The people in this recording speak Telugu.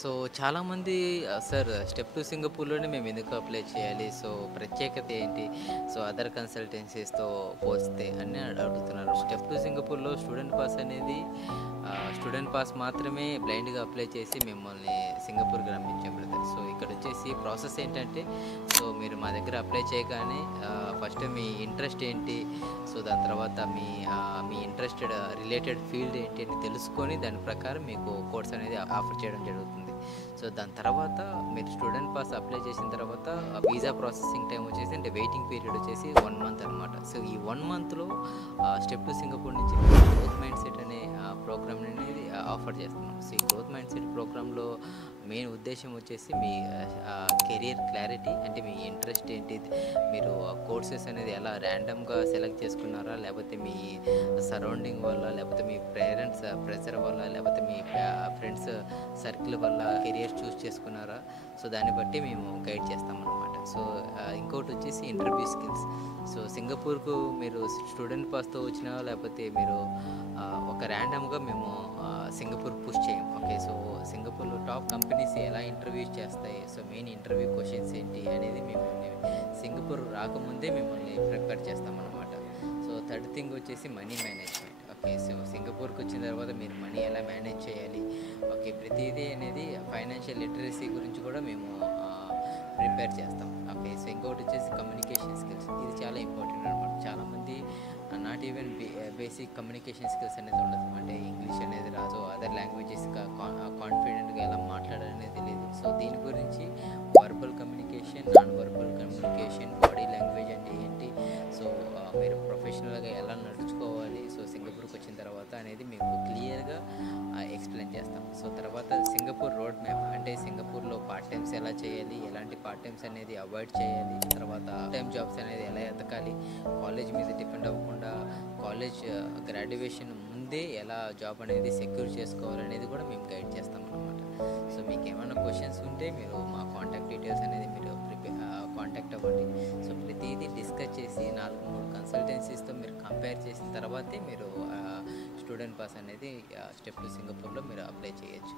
సో చాలామంది సార్ స్టెప్ టు సింగపూర్‌లోనే మేము ఎందుకు అప్లై చేయాలి? సో ప్రత్యేకత ఏంటి? సో అదర్ కన్సల్టెన్సీస్‌తో పోలిస్తే అని అడుగుతున్నారు. స్టెప్ టు సింగపూర్‌లో స్టూడెంట్ పాస్ అనేది స్టూడెంట్ పాస్ మాత్రమే బ్లైండ్‌గా అప్లై చేసి మిమ్మల్ని సింగపూర్‌కి రప్పించాం బ్రదర్. సో ఇక్కడొచ్చేసి ప్రాసెస్ ఏంటంటే, సో మీరు మా దగ్గర అప్లై చేయగానే ఫస్ట్ మీ ఇంట్రెస్ట్ ఏంటి? సో దాని తర్వాత మీ ఇంట్రెస్టెడ్ రిలేటెడ్ ఫీల్డ్ ఏంటి అని తెలుసుకొని దాని ప్రకారం మీకు కోర్స్ అనేది ఆఫర్ చేయడం జరుగుతుంది. సో దాని తర్వాత మీరు స్టూడెంట్ పాస్ అప్లై చేసిన తర్వాత వీసా ప్రాసెసింగ్ టైం వచ్చేసి అంటే వెయిటింగ్ పీరియడ్ వచ్చేసి 1 మంత్ అనమాట. సో ఈ 1 మంత్‌లో స్టెప్ టు సింగపూర్ నుంచి గ్రోత్ మైండ్ సెట్ అనే ప్రోగ్రామ్ అనేది ఆఫర్ చేస్తున్నాం. సో ఈ గ్రోత్ మైండ్ సెట్ ప్రోగ్రామ్‌లో మెయిన్ ఉద్దేశ్యం వచ్చేసి మీ కెరియర్ క్లారిటీ అంటే మీ ఇంట్రెస్ట్ ఏంటి, మీరు కోర్సెస్ అనేది ఎలా ర్యాండమ్గా సెలెక్ట్ చేసుకున్నారా, లేకపోతే మీ సరౌండింగ్ వల్ల, లేకపోతే మీ పేరెంట్స్ ప్రెషర్ వల్ల, లేకపోతే మీ ఫ్రెండ్స్ సర్కిల్ వల్ల కెరియర్ చూస్ చేసుకున్నారా. సో దాన్ని బట్టి మేము గైడ్ చేస్తామన్నమాట. సో ఇంకోటి వచ్చేసి ఇంటర్వ్యూ స్కిల్స్. సో సింగపూర్కు మీరు స్టూడెంట్ పాస్తో వచ్చినా లేకపోతే మీరు ఒక ర్యాండమ్గా మేము సింగపూర్ పుష్ చేయం. ఓకే, సో సింగపూర్లో టాప్ కంపెనీస్ ఎలా ఇంటర్వ్యూస్ చేస్తాయి, సో మెయిన్ ఇంటర్వ్యూ క్వశ్చన్స్ ఏంటి అనేది మిమ్మల్ని సింగపూర్ రాకముందే మిమ్మల్ని ప్రిపేర్ చేస్తామన్నమాట. సో థర్డ్ థింగ్ వచ్చేసి మనీ మేనేజ్మెంట్. ఓకే, సో సింగపూర్కి వచ్చిన తర్వాత మీరు మనీ ఎలా మేనేజ్ చేయాలి, ఓకే ప్రతిదీ అనేది ఫైనాన్షియల్ లిటరసీ గురించి కూడా మేము ప్రిపేర్ చేస్తాం. ఓకే, సో ఇంకొకటి వచ్చేసి కమ్యూనికేషన్ స్కిల్స్. ఇది చాలా ఇంపార్టెంట్ అనమాట. చాలామంది not even basic communication skills అనేది ఉండదు. అంటే ఇంగ్లీష్ అనేది రాదు, అదర్ లాంగ్వేజెస్ కాన్ఫిడెంట్గా ఎలా మాట్లాడాలనేది తెలియదు. సో దీని గురించి verbal communication, non verbal communication, body language అంటే ఏంటి, సో మీరు ప్రొఫెషనల్గా ఎలా నడుచుకోవాలి, సో సింగపూర్కి వచ్చిన తర్వాత అనేది మీకు క్లియర్గా ఎక్స్ప్లెయిన్ చేస్తాం. సో తర్వాత సింగపూర్ రోడ్ మ్యాప్ అంటే సింగపూర్లో పార్ట్ టైమ్స్ ఎలా చేయాలి, ఎలాంటి పార్ట్ టైమ్స్ అనేది అవాయిడ్ చేయాలి, తర్వాత టైం జాబ్స్ అనేది ఎలా ఎతకాలి, కాలేజ్ మీద డిపెండ్ అవ్వకుండా కాలేజ్ గ్రాడ్యుయేషన్ ముందే ఎలా జాబ్ అనేది సెక్యూర్ చేసుకోవాలనేది కూడా మేము గైడ్ చేస్తాం అన్నమాట. సో మీకు ఏమైనా క్వశ్చన్స్ ఉంటే మీరు మా కాంటాక్ట్ డీటెయిల్స్ అనేది మీరు కాంటాక్ట్ అవ్వండి. సో ప్రతిదీ డిస్కస్ చేసి 4-3 కన్సల్టెన్సీస్తో మీరు కంపేర్ చేసిన తర్వాతే మీరు స్టూడెంట్ పాస్ అనేది స్టెప్ టు సింగపూర్లో మీరు అప్లై చేయొచ్చు.